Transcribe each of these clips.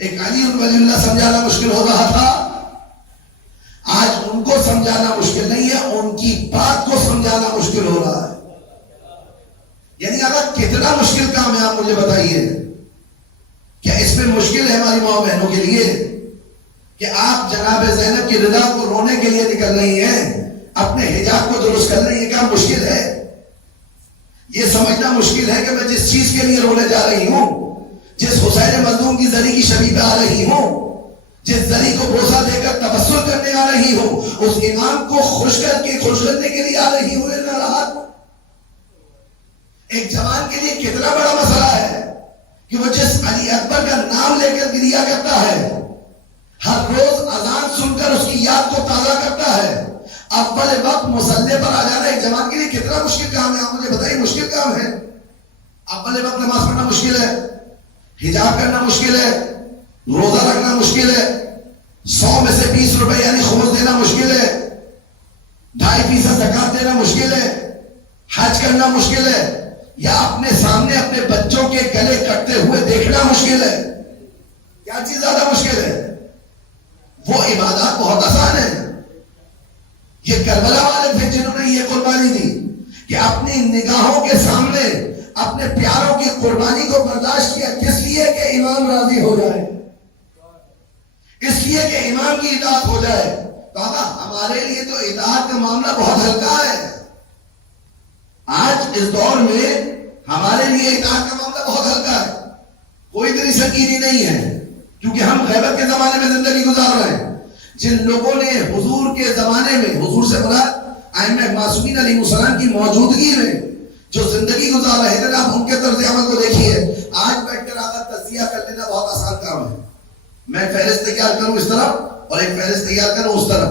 ایک علی ولی اللہ سمجھانا مشکل ہو رہا تھا، آج ان کو سمجھانا مشکل نہیں ہے، ان کی بات کو سمجھانا مشکل ہو رہا ہے۔ یعنی اگر کتنا مشکل کام ہے آپ مجھے بتائیے، کیا اس میں مشکل ہے ہماری ماں بہنوں کے لیے کہ آپ جناب زینب کی رضا کو رونے کے لیے نکل رہی ہیں، اپنے حجاب کو درست کر رہی ہیں؟ کیا مشکل ہے؟ یہ سمجھنا مشکل ہے کہ میں جس چیز کے لیے رونے جا رہی ہوں، جس حسین مظلوم کی زری کی شبی پہ آ رہی ہوں، جس زری کو بوسہ دے کر تبسم کرنے آ رہی ہوں، اس امام کو خوش کرنے کے لیے آ رہی ہوں، ناراحت۔ ایک جوان کے لیے کتنا بڑا مسئلہ ہے کہ وہ جس علی اکبر کا نام لے کر گریا کرتا ہے، ہر روز اذان سن کر اس کی یاد کو تازہ کرتا ہے، اول وقت مصلی پر آ جانا ایک جوان کے لیے کتنا مشکل کام ہے؟ آپ مجھے بتائیے، مشکل کام ہے؟ اول وقت نماز پڑھنا مشکل ہے، حجاب کرنا مشکل ہے، روزہ رکھنا مشکل ہے، 100 میں سے 20 روپے یعنی خمس دینا مشکل ہے، 2.5% زکات دینا مشکل ہے، حج کرنا مشکل ہے، یا اپنے سامنے اپنے بچوں کے گلے کٹتے ہوئے دیکھنا مشکل ہے؟ کیا چیز زیادہ مشکل ہے؟ وہ عبادات بہت آسان ہے۔ یہ کربلا والے تھے جنہوں نے یہ قربانی دی کہ اپنی نگاہوں کے سامنے اپنے پیاروں کی قربانی کو برداشت کیا، کس لیے کہ امام راضی ہو جائے، اس لیے کہ امام کی اطاعت ہو جائے۔ کہا ہمارے لیے تو اطاعت کا معاملہ بہت ہلکا ہے، آج اس دور میں ہمارے لیے اطاعت کا معاملہ بہت ہلکا ہے، کوئی اتنی سنگینی نہیں ہے، کیونکہ ہم غیبت کے زمانے میں زندگی گزار رہے ہیں۔ جن لوگوں نے حضور کے زمانے میں، حضور سے مراد ائمہ معصومین علیہ السلام کی موجودگی میں جو زندگی گزار رہے تھے، آپ ان کے طرز عمل کو دیکھیے۔ آج بیٹھ کر آگا تجزیہ کر لینا بہت آسان کام ہے، میں فہرست تیار کروں اس طرف اور ایک فہرست تیار کروں اس طرف،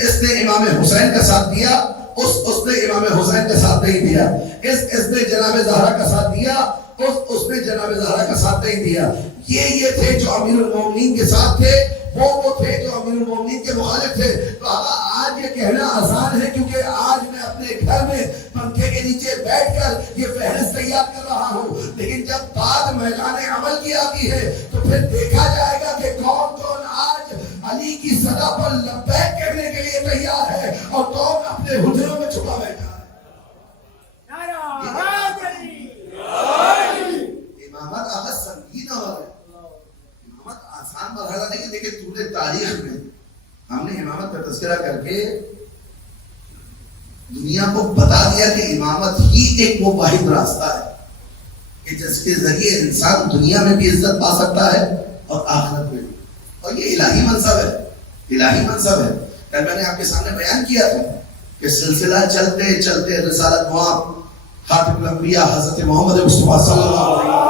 اس نے امام حسین کا ساتھ دیا، اس نے امام حسین کا ساتھ نہیں دیا، اس نے جناب زہرا کا ساتھ دیا، اس نے جناب زہرا کا ساتھ نہیں دیا۔ یہ تھے جو امیر المومنین کے ساتھ تھے، وہ تھے جو امیر المومنین کے مخالف تھے۔ تو آج یہ کہنا آسان ہے کیونکہ آج میں اپنے گھر میں پنکھے کے نیچے بیٹھ کر یہ فہرست تیار کر رہا ہوں، لیکن جب بات میدان عمل کی آتی ہے تو پھر دیکھا جائے گا کہ کون کون آج علی کی صدا پر لبیک کہنے کے لیے تیار ہے اور کون اپنے حجروں میں چھپا بیٹھا ہے۔ امامت آغاز سنگین عمل ہے، امامت آسان مرحلہ نہیں۔ دیکھیں طول تاریخ میں ہم نے امامت کا تذکرہ کر کے دنیا کو بتا دیا کہ امامت ہی ایک وہ واحد راستہ ہے کہ جس کے ذریعے انسان دنیا میں بھی عزت پا سکتا ہے اور آخرت میں بھی، اور یہ الہی منصب ہے، الہی منصب ہے۔ کل میں نے آپ کے سامنے بیان کیا تھا کہ سلسلہ چلتے چلتے رسالت نواب خاتم الانبیاء حضرت محمد مصطفیٰ صلی اللہ علیہ وسلم،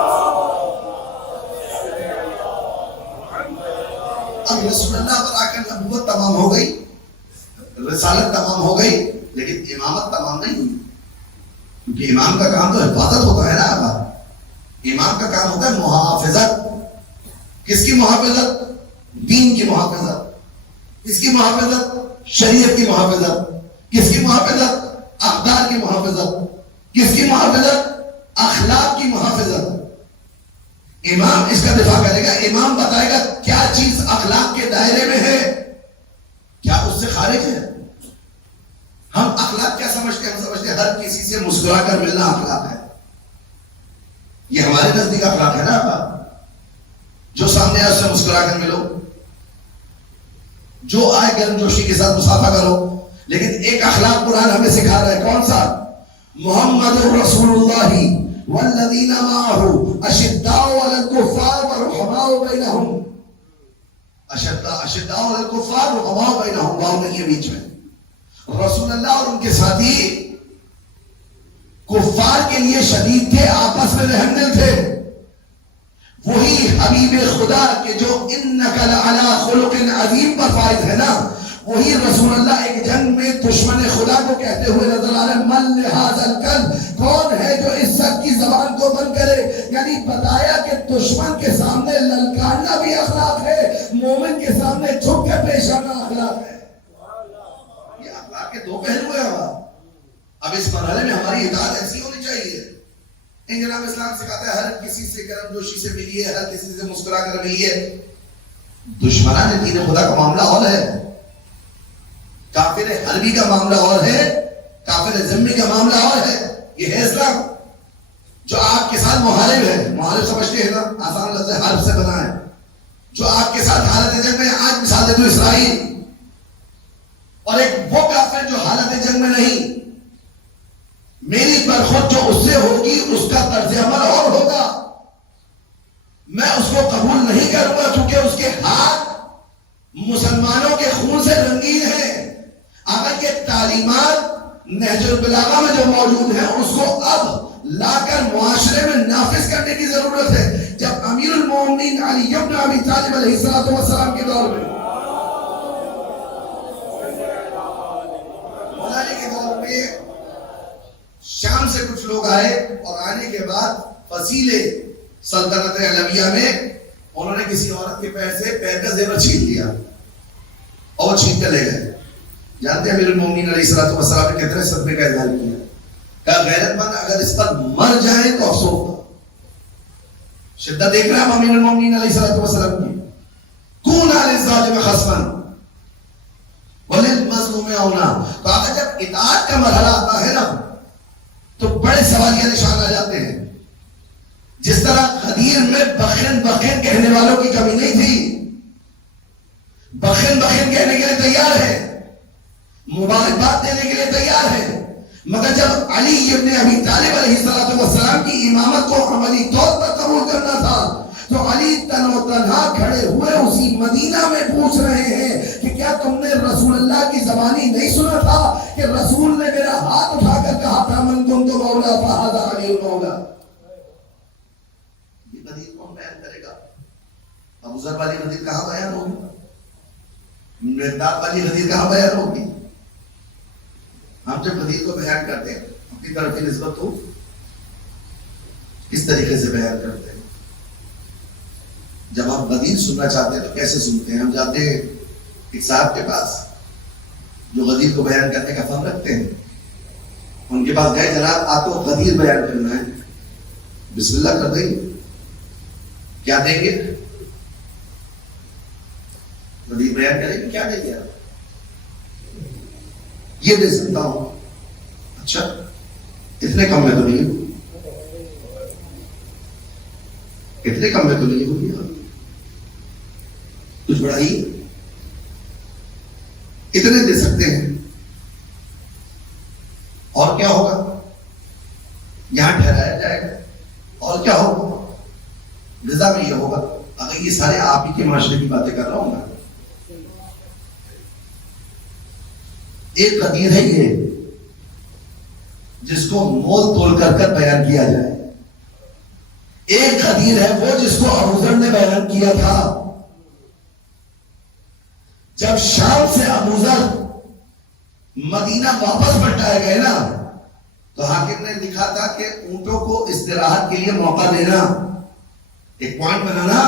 اب رسول اللہ پر آ کر نبوت تمام ہو گئی، رسالت تمام ہو گئی، لیکن امامت تمام نہیں ہوئی، کیونکہ امام کا کام تو حفاظت ہوتا ہے نا، امام کا کام ہوتا ہے محافظت۔ کس کی محافظت؟ دین کی محافظت۔ کس کی محافظت؟ شریعت کی محافظت۔ کس کی محافظت؟ اقدار کی محافظت۔ کس کی محافظت؟ اخلاق کی محافظت۔ امام اس کا دفاع کرے گا، امام بتائے گا کیا چیز اخلاق کے دائرے میں ہے، کیا اس سے خارج ہے۔ ہم اخلاق کیا سمجھتے ہیں؟ ہم سمجھتے ہیں ہر کسی سے مسکرا کر ملنا اخلاق ہے، یہ ہمارے نزدیک اخلاق ہے نا، جو سامنے آئے اس سے مسکرا کر ملو، جو آئے گرم جوشی کے ساتھ مصافحہ کرو، لیکن ایک اخلاق قرآن ہمیں سکھا رہا ہے، کون سا؟ محمد رسول اللہ والذین معہ اشداء علی الکفار ورحماء بینہم، اشداء علی الکفار ورحماء بینہم، واو نہیں ہے بیچ میں۔ رسول اللہ اور ان کے ساتھی کفار کے لیے شدید تھے، آپس میں رحم دل تھے۔ وہی حبیب خدا کے جو انک لعلی خلق عظیم پر فائز ہے نا، وہی رسول اللہ ایک جنگ میں دشمن خدا کو کہتے ہوئے نظر آ رہے، من لہذا الکلب، کون ہے جو اس سب کی زبان کو بند کرے؟ یعنی بتایا کہ دشمن کے سامنے للکارنا بھی اخلاق ہے، مومن کے سامنے جھک کے پیش آنا اخلاق ہے۔ یہ اخلاق کے دو پہلو ہیں۔ اب اس مرحلے میں ہماری اطاعت ایسی ہونی چاہیے انجناب اسلام سکھاتا ہے ہر کسی سے گرم جوشی سے ملیے، ہر کسی سے مسکرا کر ملیے. دشمنان دین خدا کا معاملہ اور ہے، کافر حربی کا معاملہ اور ہے، کافر ذمی کا معاملہ اور ہے. یہ ہے اسلام. جو آپ کے ساتھ محارب ہے، محارب سمجھتے ہیں نا، آسان لفظ حرب سے بنا ہے. جو آپ کے ساتھ حالت جنگ میں، آج مثال دے دو اسرائیل، اور ایک وہ کافر جو حالت جنگ میں نہیں. میری برخورد جو اس سے ہوگی اس کا طرز عمل اور ہوگا. میں اس کو قبول نہیں کروں گا کیونکہ اس کے ہاتھ مسلمانوں کے خون سے رنگین ہیں. اگر یہ تعلیمات نہج البلاغہ میں جو موجود ہیں اس کو اب لا کر معاشرے میں نافذ کرنے کی ضرورت ہے. جب امیر المومنین علی ابن ابی طالب علیہ السلام کے دور میں، مولا علی کے دور میں شام سے کچھ لوگ آئے اور آنے کے بعد فصیل سلطنت علویہ میں انہوں نے کسی عورت کے پیر سے پیر کا زیور چھین لیا اور وہ چھین کر لے گئے. جانتے ہیں امیر المومنین علیہ السلام نے کتنے صدمے کا اظہار کیا؟ کہا غیرت مند اگر اس پر مر جائیں تو افسوس. شدت دیکھ رہے ہیں امیر المومنین علیہ السلام کی. کون علی الظالم خصما وللمظلوم اونا. تو اگر جب اطاعت کا مرحلہ آتا ہے نا تو بڑے سوالیہ نشان آ جاتے ہیں. جس طرح غدیر میں بخن بخن کہنے والوں کی کمی نہیں تھی، بخن بخن کہنے کے لیے تیار ہے، مبارکباد دینے کے لیے تیار ہے. مگر جب علی ابن ابی طالب علیہ السلام کی امامت کو عملی طور پر قبول کرنا تھا تو علی تن و تنہا کھڑے ہوئے اسی مدینہ میں پوچھ رہے ہیں کہ کیا تم نے رسول اللہ کی زبانی نہیں سنا تھا کہ رسول نے میرا ہاتھ اٹھا کر کہا تھا من کنت مولا فہذا علی المولا. یہ حدیث کون بیان کرے گا؟ ابو ذر والی حدیث کہاں بیان ہوگی؟ مقداد والی حدیث کہاں بیان ہوگی؟ ہم جب حدیث کو بیان کرتے ہیں اپنی طرف کی نسبت ہو کس طریقے سے بیان کرتے ہیں؟ جب آپ غدیر سننا چاہتے ہیں تو کیسے سنتے ہیں؟ ہم جاتے ہیں ایک صاحب کے پاس جو غدیر کو بیان کرنے کا فن رکھتے ہیں. ان کے پاس گئے، جناب آپ کو غدیر بیان کرنا ہے، بسم اللہ کر دیں گے. کیا دیں گے؟ غدیر بیان کریں گے، کیا دیں گے آپ؟ یہ دے سکتا ہوں. اچھا اتنے کم میں تو نہیں، اتنے کم میں تو نہیں ہوگی، کچھ بڑھائی، اتنے دے سکتے ہیں. اور کیا ہوگا؟ یہاں ٹھہرایا جائے گا. اور کیا ہوگا؟ غذا میں یہ ہوگا. اگر یہ سارے آپ ہی کے معاشرے کی باتیں کر رہا ہوں میں. ایک قدیر ہے یہ جس کو مول تول کر کر بیان کیا جائے. ایک قدیر ہے وہ جس کو ابو ذر نے بیان کیا تھا. جب شام سے ابو ذر مدینہ واپس پلٹائے گئے نا تو حاکم نے لکھا تھا کہ اونٹوں کو استراحت کے لیے موقع دینا، ایک پوائنٹ بنانا،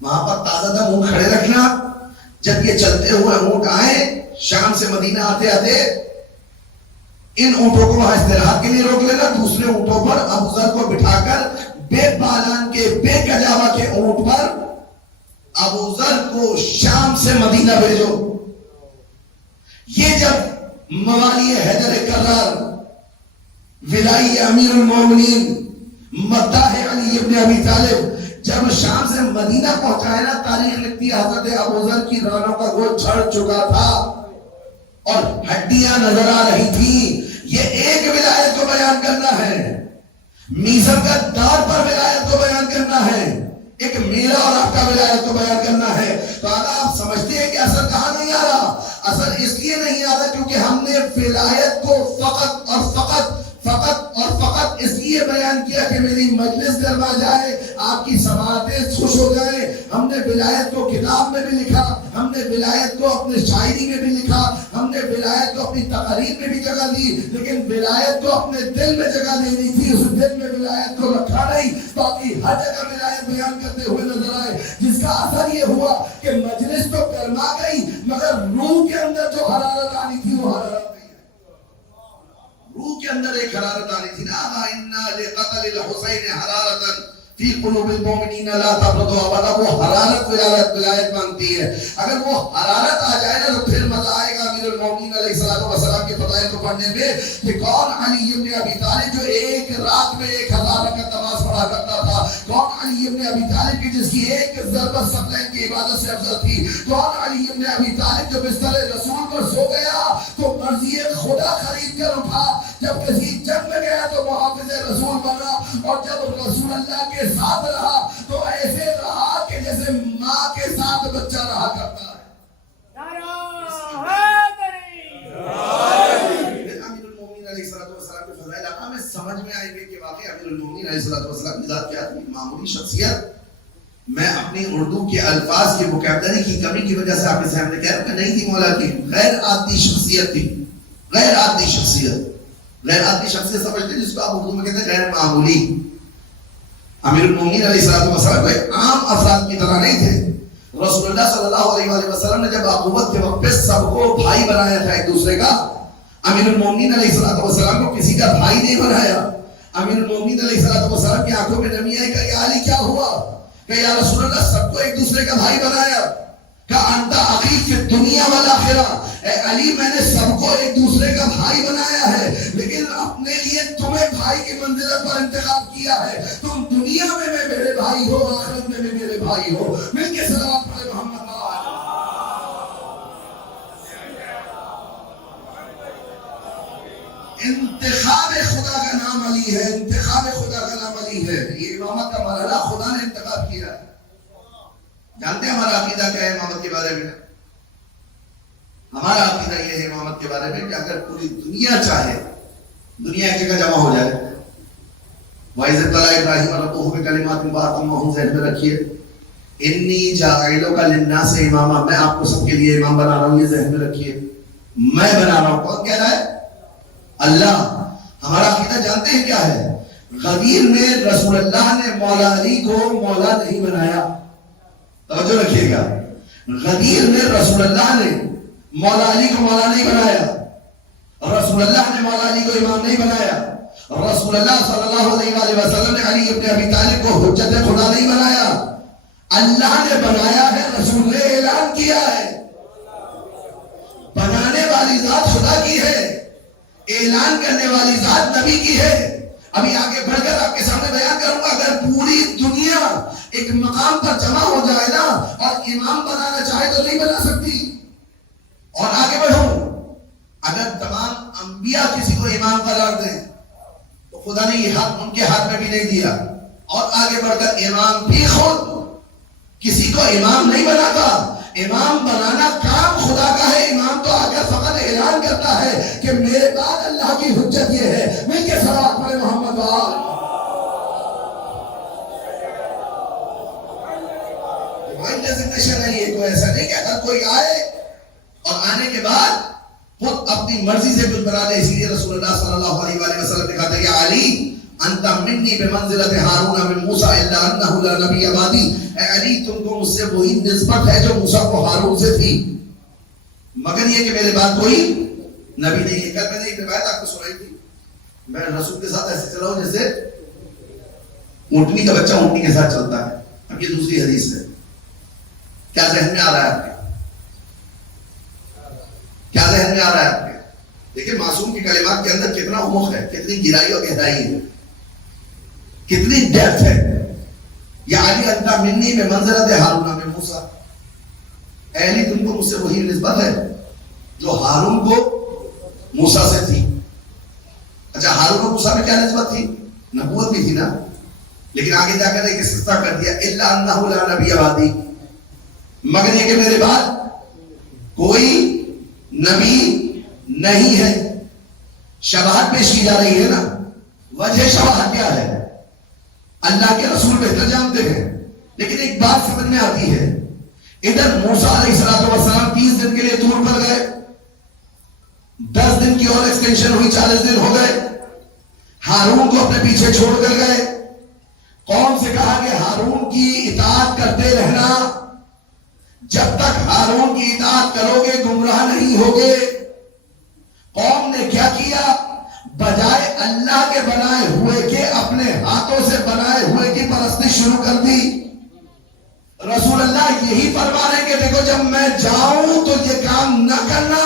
وہاں پر تازہ دم اونٹ کھڑے رکھنا. جب یہ چلتے ہوئے اونٹ آئے شام سے مدینہ آتے آتے ان اونٹوں کو وہاں استراحت کے لیے روک لینا. دوسرے اونٹوں پر ابو ذر کو بٹھا کر بے پالان کے بے کجاوا کے اونٹ پر ابو ذر کو شام سے مدینہ بھیجو. یہ جب موالی حیدر کرار ولائی امیر المومنین مداح علی ابن ابی طالب جب شام سے مدینہ پہنچائے نا، تاریخ لکھتی ہے حضرت ابو ذر کی رانوں کا گوشت جھڑ چکا تھا اور ہڈیاں نظر آ رہی تھی. یہ ایک ولایت کو بیان کرنا ہے، میزر کا دار پر ولایت کو بیان کرنا ہے، ایک میرا اور آپ کا ولایت کو بیان کرنا ہے. تو اگر آپ سمجھتے ہیں کہ اثر کہاں نہیں آ رہا، اثر اس لیے نہیں آ رہا کیونکہ ہم نے ولایت کو فقط اور فقط اس لیے بیان کیا کہ میری مجلس گرما جائے، آپ کی سماعتیں خوش ہو جائیں. ہم نے ولایت کو کتاب میں بھی لکھا، ہم نے ولایت کو اپنے شاعری میں بھی لکھا، ہم نے ولایت کو اپنی تقاریر میں بھی جگہ دی، لیکن ولایت کو اپنے دل میں جگہ دینی تھی. اس دل میں ولایت کو رکھا نہیں باقی ہر جگہ ولایت بیان کرتے ہوئے نظر آئے، جس کا اثر یہ ہوا کہ مجلس تو گرما گئی مگر روح کے اندر جو حرارت آنی تھی وہ حرارت نہیں ہے. روح کے اندر ایک حرارت آنی تھی نا، اِنَّا لِقَتَلِ الْحُسَيْنِ حَرَارَةً فی قلوب المؤمنین لا تبردوا ابدا، وہ حرارت ولایت مانگتی ہے. اگر وہ حرارت آ جائے نا تو پھر مزہ آئے گا امیر المؤمنین علیہ الصلوۃ والسلام کے فضائل کو پڑھنے میں کہ کون علی ابن ابی طالب جو ایک رات میں 1000 رکعت نماز پڑھا کرتا تھا، کون علی ابن ابی طالب کی جس کی ایک ضربت ثقلین کی عبادت سے افضل تھی، کون علی ابن ابی طالب جو بستر رسول پر سو گیا تو مرضی خدا خرید کر اٹھا، جب کسی جنگ میں گیا تو محافظ رسول بنا، اور جب رسول اللہ کے ساتھ رہا تو ایسے رہا کہ جیسے ماں کے ساتھ بچہ رہا کرتا ہے. امیر المومنین علیہ السلام کے فضائل ہمیں سمجھ میں آئیں گے کہ واقعی امیر المومنین علیہ السلام کی ذات کیا تھی. معمولی شخصیت. میں اپنی اردو کے الفاظ کی وکیبلری کی کمی کی وجہ سے آپ کے سامنے کہہ رہا ہوں کہ نہیں تھی مولا کی، غیر عادی شخصیت تھی. غیر عادی شخصیت. غیر عادی شخصیت سمجھتے ہیں جس کو آپ اردو میں کہتے ہیں غیر معمولی. امیر المومنین علیہ السلام کوئی عام افراد کی طرح نہیں تھے. رسول اللہ صلی اللہ علیہ وآلہ وسلم نے جب عقوبت کے وقت پہ سب کو بھائی بنایا تھا ایک دوسرے کا، امیر المومنین علیہ السلام کو کسی کا بھائی نہیں بنایا. امیر المومنین علیہ السلام کی آنکھوں میں نمی آئی کہ یا علی کیا ہوا، کہ یا رسول اللہ سب کو ایک دوسرے کا بھائی بنایا. کہ انت اخی فی الدنیا والآخرہ، اے علی میں نے سب کو ایک دوسرے کا بھائی بنایا ہے لیکن اپنے لیے تمہیں بھائی کی منزلت پر انتخاب کیا ہے. تم دنیا میں میرے بھائی ہو، آخرت میں بھی میرے بھائی ہو. مل کے صلوات پڑھے محمد. انتخاب خدا کا نام علی ہے. انتخاب خدا کا نام علی ہے. یہ امامت کا مرحلہ خدا نے انتخاب کیا ہے. جانتے ہیں ہمارا عقیدہ کیا ہے امامت کے بارے میں؟ ہمارا عقیدہ یہ ہے امامت کے بارے میں کہ اگر پوری دنیا چاہے، دنیا ایک جگہ جمع ہو جائے، وَإِذِ ابْتَلَىٰ إِبْرَاهِيمَ رَبُّهُ بِكَلِمَاتٍ فَأَتَمَّهُنَّ، ذہن میں رکھیے انی جاعلُکَ لِلنَّاسِ اماما، میں آپ کو سب کے لیے امام بنا رہا ہوں. یہ ذہن میں رکھیے، میں بنا رہا ہوں. کون کہہ رہا ہے؟ اللہ. ہمارا عقیدہ جانتے ہیں کیا ہے؟ غدیر میں رسول اللہ نے مولا علی کو مولا نہیں بنایا. توجہ رکھیے گا، غدیر میں رسول اللہ نے مولا علی کو مولا نہیں بنایا. رسول اللہ نے مولا علی کو امام نہیں بنایا. رسول اللہ صلی اللہ علیہ وآلہ وسلم نے علی ابن ابی طالب کو حجت خدا نہیں بنایا. اللہ نے بنایا ہے، رسول نے اعلان کیا ہے. بنانے والی ذات خدا کی ہے، اعلان کرنے والی ذات نبی کی ہے. ابھی آگے بڑھ کر آپ کے سامنے بیان کروں گا. اگر پوری دنیا ایک مقام پر جمع ہو جائے نا اور امام بنانا چاہے تو نہیں بنا سکتی. اور آگے بڑھوں، اگر تمام انبیاء کسی کو امام قرار دیں تو خدا نے یہ حق ان کے ہاتھ میں بھی نہیں دیا. اور آگے بڑھ کر امام بھی خود کسی کو امام نہیں بناتا. امام بنانا کام خدا کا ہے. امام تو آگے فقط اعلان کرتا ہے کہ میرے بعد اللہ کی حجت یہ ہے. مل کے صلوات پڑھے محمد وآل. کوئی ڈیزگنیشن نہیں ہے، کوئی ایسا نہیں کہ اگر کوئی آئے اور آنے کے بعد خود اپنی مرضی سے کچھ بنا لے. اسی لیے رسول اللہ صلی اللہ علیہ وآلہ وسلم نے کہا تھا کہ علی انت منی بمنزلت ہارون من موسیٰ الا انہ لا نبی بعدی. اے علی تم کو مجھ سے وہی نسبت ہے جو موسیٰ کو ہارون سے تھی، مگر یہ کہ میرے بعد کوئی نبی نہیں ہے. کل میں نے ایک روایت آپ کو سنائی تھی. میں رسول کے ساتھ ایسے چلا ہوں جیسے اونٹنی کا بچہ اونٹنی کے ساتھ چلتا ہے. اب یہ دوسری حدیث ہے. کیا ذہن میں آ رہا ہے آپ کے؟ کیا ذہن میں آ رہا ہے آپ کے؟ دیکھیں معصوم کی کلمات کے اندر کتنا عمق ہے، کتنی گہرائی اور گہرائی ہے، کتنی ڈیپتھ ہے. یا علی انت منی میں منزلت ہارون میں موسیٰ، اے علی تم کو مجھ سے وہی نسبت ہے جو ہارون کو موسیٰ سے تھی. اچھا ہارون کو موسیٰ میں کیا نسبت تھی؟ نبوت بھی تھی نا، لیکن آگے جا کر ایک استثناء کر دیا الا انہ لا نبی بعدی، مگر یہ کہ میرے بعد کوئی نبی نہیں ہے. شباہت پیش کی جا رہی ہے نا. وجہ شباہت کیا ہے؟ اللہ کے رسول بہتر جانتے ہیں، لیکن ایک بات سمجھ میں آتی ہے. ادھر موسیٰ علیہ السلام 30 دن کے لیے دور پر گئے، 10 دن کی اور ایکسٹینشن ہوئی، 40 دن ہو گئے. ہارون کو اپنے پیچھے چھوڑ کر گئے. قوم سے کہا کہ ہارون کی اطاعت کرتے رہنا، جب تک ہارون کی اطاعت کرو گے گمراہ نہیں ہوگے. قوم نے کیا کیا؟ بجائے اللہ کے بنائے ہوئے کے اپنے ہاتھوں سے بنائے ہوئے کی پرستی شروع کر دی. رسول اللہ یہی فرما رہے کہ دیکھو جب میں جاؤں تو یہ کام نہ کرنا,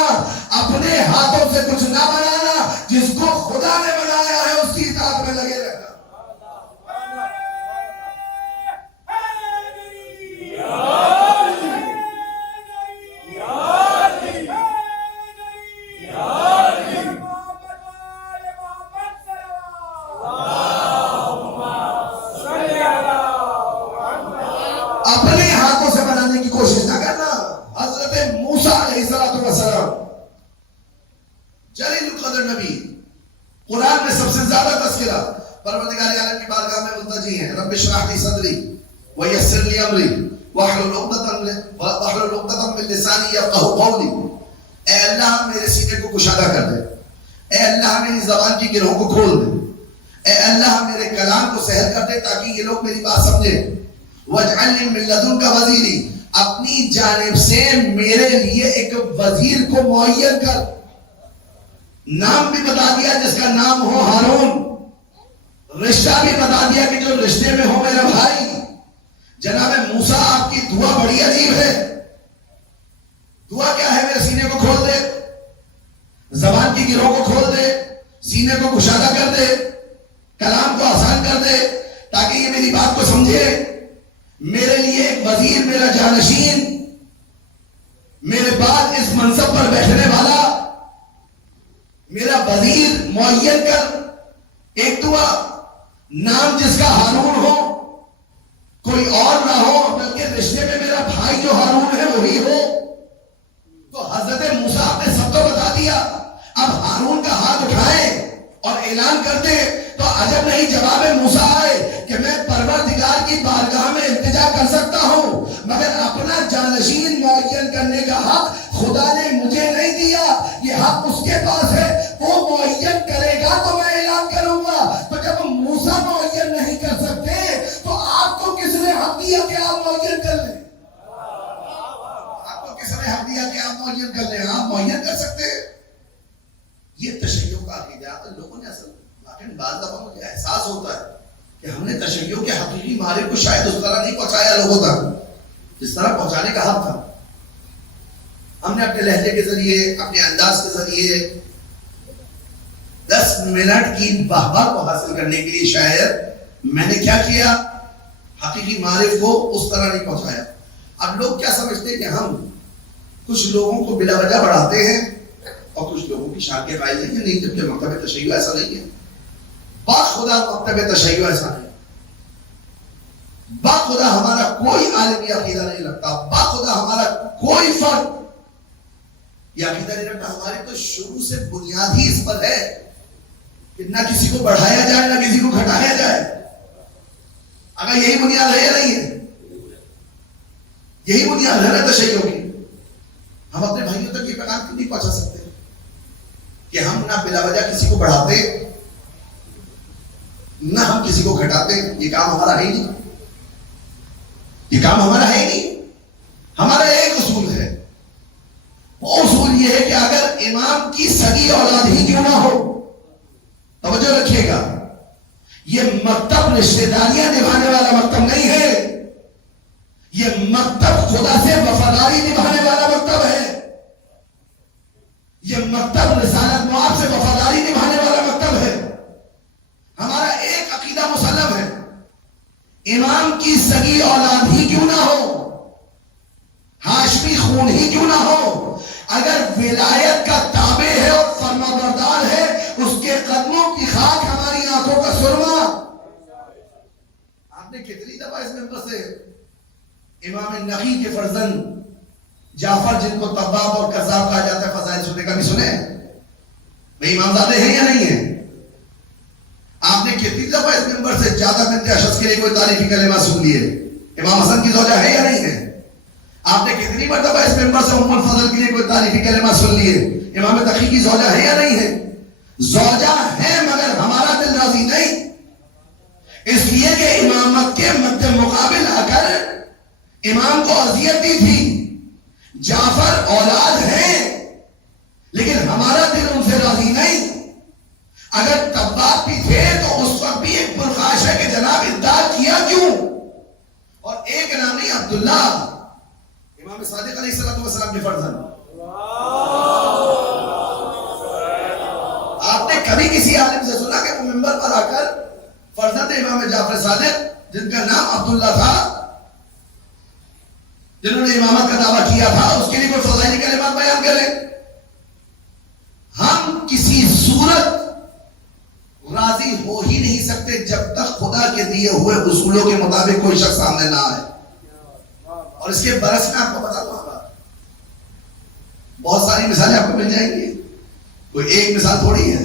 اپنے ہاتھوں سے کچھ نہ بنانا, جس کو خدا نے بنایا ہے اس کی اطاعت میں لگے رہنا. اپنے ہاتھوں سے بنانے کی کوشش نہ کرنا. حضرت موسیٰ علیہ السلام جلیل القدر نبی, قرآن میں سب سے زیادہ تذکرہ پروردگار عالم کی بارگاہ میں ملتجی ہیں. رب اشرح لی صدری ویسر لی امری واحلل عقدۃ من لسانی یفقهوا قولی. اے اللہ میرے سینے کو کشادہ کر دے, اے اللہ میری زبان کی گرہوں کو کھول دے, اے اللہ میرے کلام کو سہل کر دے تاکہ یہ لوگ میری بات سمجھیں. وَاجْعَلْنِي مِن لَّدُنْكَ وَزِيرًا, اپنی جانب سے میرے لیے ایک وزیر کو معین کر. نام بھی بتا دیا جس کا نام ہو ہارون, رشتہ بھی بتا دیا کہ جو رشتے میں ہو میرا بھائی. جناب موسیٰ آپ کی دعا بڑی عجیب ہے. دعا کیا ہے؟ میرے سینے کو کھول دے, زبان کی گرہوں کو کھول دے, سینے کو کشادہ کر دے, کلام کو آسان کر دے تاکہ یہ میری بات کو سمجھے. میرے لیے ایک وزیر, میرا جانشین, میرے بعد اس منصب پر بیٹھنے والا میرا وزیر معین کر. ایک دعا, نام جس کا ہارون ہو, کوئی اور نہ ہو بلکہ رشتے میں میرا بھائی جو ہارون ہے وہی ہو. تو حضرت موسیٰ نے سب کو بتا دیا. اب ہارون کا ہاتھ اٹھائے اور اعلان کرتے تو عجب نہیں جواب موسیٰ آئے کہ میں پروردگار کی بارگاہ میں التجا کر سکتا ہوں, مگر اپنا جانشین معین کرنے کا حق خدا نے مجھے نہیں دیا. یہ حق اس کے پاس ہے, وہ معین کرے گا تو میں اعلان کروں گا. تو جب موسیٰ معین نہیں کر سکتے تو آپ کو کس نے حق دیا کہ آپ معین کر لیں؟ آپ کو کس نے حق دیا کہ آپ معین کر لیں؟ آپ معین کر سکتے. یہ تشیع کا عقیدہ لوگوں نے اصل لیکن بعض دفعہ مجھے احساس ہوتا ہے کہ ہم نے تشیع کے حقیقی معنی کو شاید اس طرح نہیں پہنچایا لوگوں تک جس طرح پہنچانے کا حق تھا. ہم نے اپنے لہجے کے ذریعے, اپنے انداز کے ذریعے 10 منٹ کی واہ کو حاصل کرنے کے لیے شاید میں نے کیا کیا, حقیقی معرف کو اس طرح نہیں پہنچایا. اب لوگ کیا سمجھتے ہیں کہ ہم کچھ لوگوں کو بلا وجہ بڑھاتے ہیں اور کچھ لوگوں کی شان کے قائل ہیں. نہیں, جبکہ مکتب تشیع ایسا نہیں ہے. باخدا مکتب تشیع ایسا نہیں. باخدا ہمارا کوئی عالمی عقیدہ نہیں رکھتا, باخدا ہمارا کوئی فرق یہ عقیدہ نہیں رکھتا. ہماری تو شروع سے بنیاد ہی اس پر ہے کہ نہ کسی کو بڑھایا جائے نہ کسی کو گھٹایا جائے. اگر یہی بنیاد ہے یا نہیں ہے, یہی بنیاد ہے نا تشیع کی, ہم اپنے بھائیوں تک یہ پیغام کیوں نہیں پہنچا سکتے کہ ہم نہ بلا وجہ کسی کو بڑھاتے نہ ہم کسی کو گھٹاتے. یہ کام ہمارا ہے ہی نہیں, یہ کام ہمارا ہے ہی نہیں. ہمارا ایک اصول ہے, وہ اصول یہ ہے کہ اگر امام کی سگی اولاد ہی کیوں نہ ہو, توجہ رکھیے گا, یہ مکتب رشتہ داریاں نبھانے والا مکتب نہیں ہے, یہ مکتب خدا سے وفاداری نبھانے والا مکتب ہے. یہ مکتب رسالت معاف سے وفاداری نبھانے والا مکتب ہے. ہمارا ایک عقیدہ مسلم ہے, امام کی سگی اولاد ہی کیوں نہ ہو, ہاشمی خون ہی کیوں نہ ہو, اگر ولایت کا تابع ہے اور فرمانبردار ہے, اس کے قدموں کی خاک ہماری آنکھوں کا سرما. آپ نے کتنی دفعہ اس ممبر سے امام نقی کے فرزند جعفر, جن کو طباب اور کذاب کہا جاتا ہے, فضائل سننے کا بھی سنے, وہ امام زادے ہیں یا نہیں ہیں؟ آپ نے کتنی دفعہ اس ممبر سے زیادہ بنت اشعث کے لیے کوئی تعریفی کلمات سن لیے؟ امام حسن کی زوجہ ہے یا نہیں ہے؟ آپ نے کتنی مرتبہ اس ممبر سے ام الفضل کے لیے کوئی تعریفی کلمات سن لیے؟ امام تقی کی زوجہ ہے یا نہیں ہے؟ زوجہ ہے مگر ہمارا دل راضی نہیں, اس لیے کہ امامت کے مد مقابل آ کر امام کو اذیت دی تھی. جعفر اولاد ہیں لیکن ہمارا دل ان سے راضی نہیں. اگر تباہ بھی تھے تو اس وقت بھی ایک پرخاش ہے کہ جناب اطاعت کیا کیوں. اور ایک نام نہیں، عبداللہ امام صادق علیہ السلام کے فرزند. آپ نے کبھی کسی عالم سے سنا کہ وہ منبر پر آ کر فرزند امام جعفر صادق جن کا نام عبداللہ تھا، جنہوں نے امامت کا دعویٰ کیا تھا، اس کے لیے کوئی فضائلی کلمات بیان کریں؟ ہم کسی صورت راضی ہو ہی نہیں سکتے جب تک خدا کے دیے ہوئے اصولوں کے مطابق کوئی شخص سامنے نہ آئے. اور اس کے برس میں آپ کو بتا دوں، بہت ساری مثالیں آپ کو مل جائیں گی، کوئی ایک مثال تھوڑی ہے،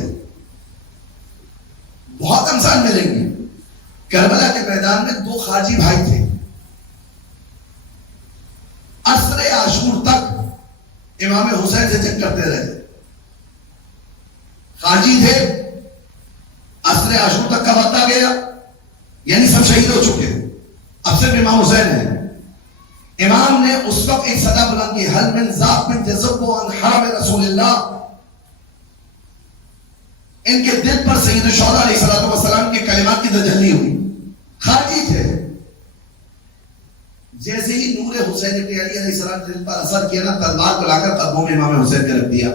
بہت امثال ملیں گی. کربلا کے میدان میں دو خارجی بھائی تھے، عصر عاشور تک امام حسین سے جنگ کرتے رہے. خارجی تھے، عصر عاشور تک کا وقت آ گیا، یعنی سب شہید ہو چکے، اب صرف امام حسین ہیں. امام نے اس وقت ایک صدا بلند کی، حل من ذاق من جذب عن حرم رسول اللہ. ان کے دل پر سید الشہداء علیہ السلام کے کلمات کی تجلی ہوئی. خارجی تھے، جیسے ہی نور حسین ابن علی علیہ السلام دل پر اثر کیا نا، تلوار کو لا کر قدموں میں امام حسین کے رکھ دیا.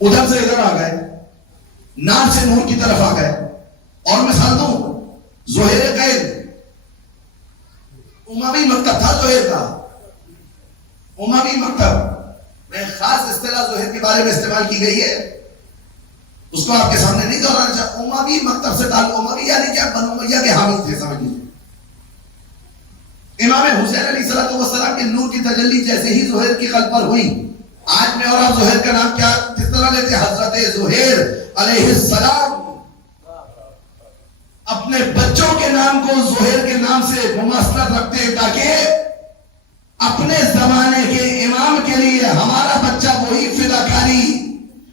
ادھر سے ادھر آ گئے، نار سے نور کی طرف آ گئے. اور مثال دوں، زہیر قید اموی مکتب تھا، زہیر کا اموی مکتب میں خاص اصطلاح زہیر کے بارے میں استعمال کی گئی ہے، اس کو آپ کے سامنے نہیں دہرانا چاہتا. اموی مکتب سے تعلق، اموی یعنی کیا؟ بنو امیہ کے حامی تھے، سمجھ لیجیے. امام حسین علیہ السلام کے نور کی تجلی جیسے ہی زہیر کی قلب پر ہوئی. آج میں اور آپ زہیر کا نام کیا کس طرح لیتے ہیں؟ حضرت زہیر علیہ السلام. اپنے بچوں کے نام کو زہیر کے نام سے مماثلت رکھتے ہیں تاکہ اپنے زمانے کے امام کے لیے ہمارا بچہ وہی فداکاری،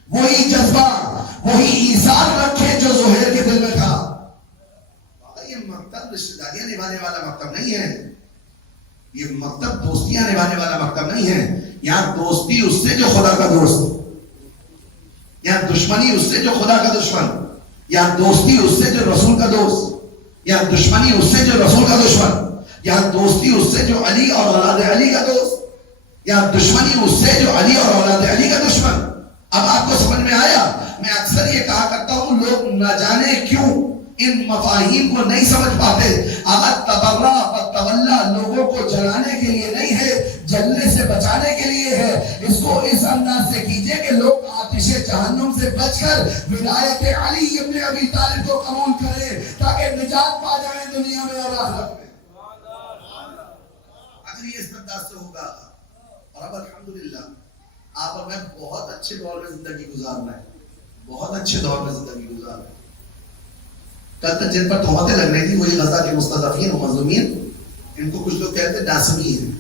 وہی جذبہ، وہی ایثار رکھے جو زہیر کے دل میں تھا. یہ مکتب رشتہ داریاں نبھانے والا مکتب نہیں ہے، یہ مکتب دوستیاں نبھانے والا مکتب نہیں ہے. یہاں دوستی اس سے جو خدا کا دوست، یہاں دشمنی اس سے جو خدا کا دشمن، یہاں دوستی اس سے جو رسول کا دوست، یہاں دشمنی اس سے جو رسول کا دشمن، یہاں دوستی اس سے جو علی اور اولاد علی کا دوست، یہاں دشمنی اس سے جو علی اور اولاد علی کا دشمن. اب آپ کو سمجھ میں آیا؟ میں اکثر یہ کہا کرتا ہوں، لوگ نہ جانے کیوں ان مفاہیم کو نہیں سمجھ پاتے. اگر تبرہ و تولا لوگوں کو جلانے کے لیے نہیں ہے، جلنے سے بچانے کے لیے ہے. اس کو اس انداز سے کیجئے کہ لوگ آتش جہنم سے بچ کر ولایت علی ابن ابی طالب کو قبول کریں تاکہ نجات پا جائیں دنیا میں اور آخرت میں. اگر یہ اس انداز سے ہوگا، اور اب الحمدللہ آپ اور میں بہت اچھے دور میں زندگی گزار رہے ہیں، بہت اچھے دور میں زندگی گزار رہے ہیں. کل تک جن پر تہمتیں لگ رہی تھی وہی غزہ کے مستضعفین و مظلومین، ان کو کچھ لوگ کہتے ہیں ناسبی ہیں.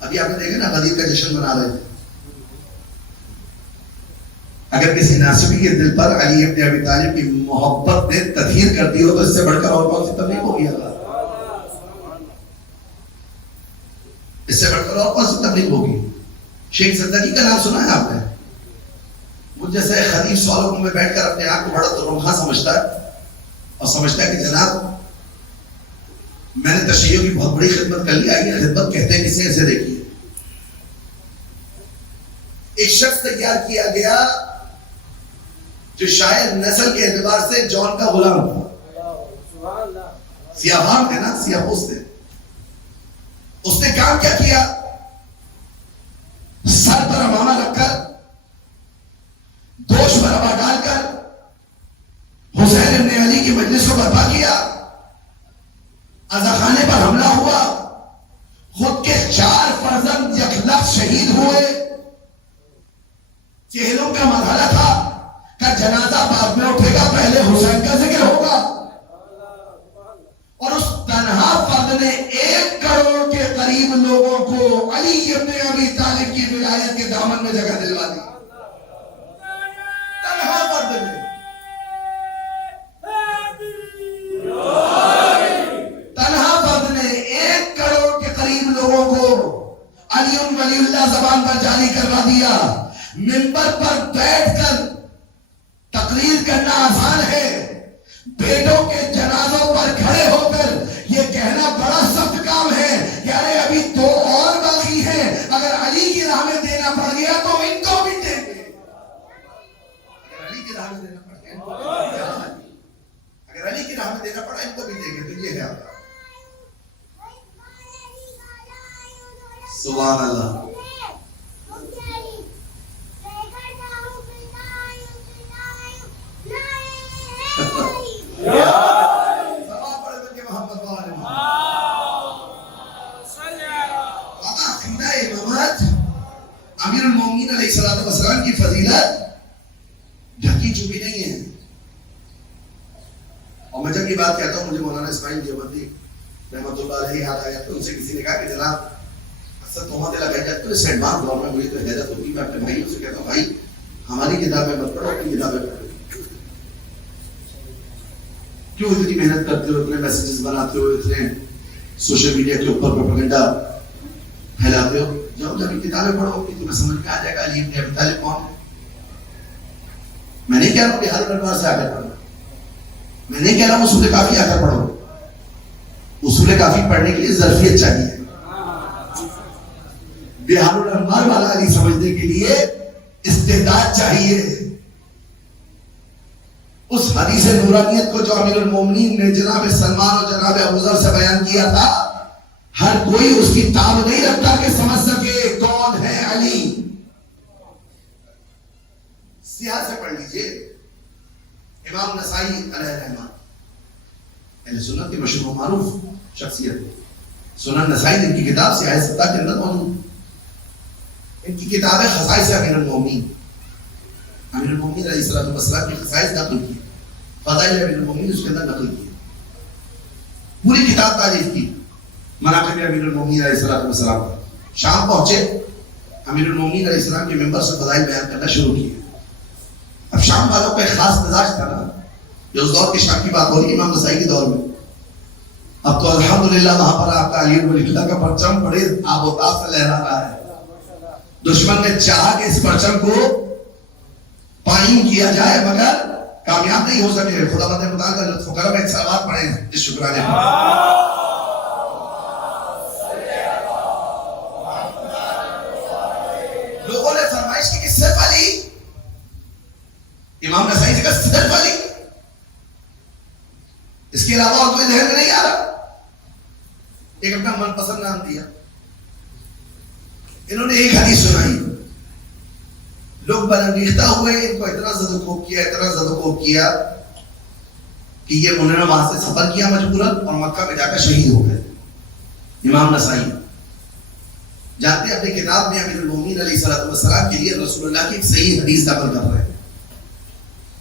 ابھی آپ نے دیکھا نا غدیر کا جشن منا رہے تھے. اگر کسی ناسبی کے دل پر علی ابن ابی طالب کی محبت نے تطہیر کر دی ہو تو اس سے بڑھ کر اور کون سی تبلیغ ہوگی؟ اس سے بڑھ کر اور کون سی تبلیغ ہوگی؟ شیخ زندگی کا نام سنا ہے آپ نے؟ مجھ جیسے خدیف سوالوں میں بیٹھ کر اپنے آپ کو بڑا ترخواں سمجھتا ہے اور سمجھتا ہے کہ جناب میں نے تشیعوں کی بہت بڑی خدمت کر لی. آئیے خدمت کہتے ہیں کسے، ایسے دیکھیے. ایک شخص تیار کیا گیا جو شاید نسل کے اعتبار سے جون کا غلام تھا، سیاہ فام ہے نا، سیاہ پوست ہے. اس نے کام کیا کیا؟ سر پر امامہ رکھ کر، دوش پر ہوا ڈال کر حسین ابن علی کی مجلس کو برپا کیا. عزاخانے پر حملہ ہوا، خود کے 4 فرزند یکلخت شہید ہوئے. چہلوں کا مرحلہ تھا کہ جنازہ بعد میں اٹھے گا، پہلے حسین کا ذکر ہوگا. اور اس تنہا فرد نے 1 کروڑ کے قریب لوگوں کو علی ابن ابی طالب کی ولایت کے دامن میں جگہ دلوا دی. تنہا فرد نے، تنہا فرد نے 1 کروڑ کے قریب لوگوں کو علی ولی اللہ زبان پر جاری کروا دیا. منبر پر بیٹھ کر تقریر کرنا آسان ہے، بیٹوں کے جنازوں پر کھڑے ہو کر یہ کہنا بڑا سخت کام ہے کہ ارے ابھی 2 اور باقی ہیں، اگر علی کی راہ میں دینا پڑ گیا تو ان کو بھی دیں گے۔ اگر علی کی راہ میں دینا پڑ گیا، اگر علی کی راہ میں دینا پڑا ان کو بھی دیں گے۔ تو یہ ہے آپ کا سبحان اللہ۔ امیر المومنین علیہ الصلوۃ والسلام کی فضیلت ڈھکی چھپی نہیں ہے۔ اور میں جب یہ بات کہتا ہوں مجھے مولانا اسماعیل دیوبندی رحمۃ اللہ علیہ یاد آیا تو ان سے کسی نے کہا کہ جناب اکثر تہمت لگائی جاتی ہے، اس ایڈوانس دور میں مجھے تو حیرت ہوتی ہے، میں اپنے بھائیوں سے کہتا ہوں بھائی ہماری کتابیں مت پڑھو، اپنی کتابیں پڑھو۔ کیوں اتنی محنت کرتے ہو، اتنے میسیجز بناتے ہو، اتنے سوشل میڈیا کے اوپر پروپیگنڈا پھیلاتے ہو؟ جب کتابیں پڑھو کہ تمہیں سمجھ میں آ جائے گا علی بن ابی طالب کون ہے۔ میں نہیں کہہ رہا ہوں کہ ہر دربار سے آ کر پڑھو، میں نہیں کہہ رہا ہوں اصول کافی آ کر پڑھو، اصول کافی پڑھنے کے لیے ظرفیت چاہیے، بہار الانوار والا علی سمجھنے کے لیے استعداد چاہیے۔ اس حدیث نورانیت کو جو امیر المومنین نے جناب سلمان اور جناب ابوذر سے بیان کیا تھا، ہر کوئی اس کی تاب نہیں رکھتا کہ سمجھ سکے کون ہے علی۔ سیاہ سے پڑھ لیجئے، امام نسائی علیہ الرحمہ اہل سنت کی مشہور و معروف شخصیت، سنن نسائی جن کی کتاب سیاہ ستہ کے اندر موجود، ان کی کتاب ہے خصائص امیر المومنین۔ امیر المومنین علیہ الصلوۃ والسلام کی خصائص نقل کی، فضائل امیر المومنین اس کے اندر نقل کی، پوری کتاب تالیف کی مناقب امیر المومنین علیہ الصلوۃ والسلام۔ شام پہنچے، امیر المومنین علیہ السلام کے ممبر سے فضائل بیان کرنا شروع کیے۔ اب شام والوں کا ایک خاص مزاج تھا نا، جو اس دور کے شام کی بات ہو رہی ہے امام نسائی کے دور میں۔ اب تو الحمدللہ وہاں پر آپ کا علی ولی اللہ کا پرچم بڑے آب و تاب سے لہرا رہا ہے۔ دشمن نے چاہا کہ اس پرچم کو پائیں کیا جائے مگر کامیاب نہیں ہو سکے۔ خدا بند مطالعہ کا لطف و کرم ایک سلوات پڑھیں اس شکرانے پر۔ لوگوں نے فرمائش کی کہ صرف علی، امام نسائی سے کہا صرف علی، اس کے علاوہ اور کوئی ذہن میں نہیں آ رہا۔ ایک اپنا من پسند نام دیا، انہوں نے ایک حدیث سنائی، لوگ برانگیختہ ہوئے، ان کو اتنا زد و کوب کیا، اتنا زد و کوب کیا کہ یہ انہوں نے وہاں سے سفر کیا مجبوراً اور مکہ میں جا کر شہید ہو گئے۔ امام نسائی جانتے اپنی کتاب میں امیر المومنین علیہ الصلوۃ والسلام کے لیے رسول اللہ کی ایک صحیح حدیث نقل کر رہے ہیں۔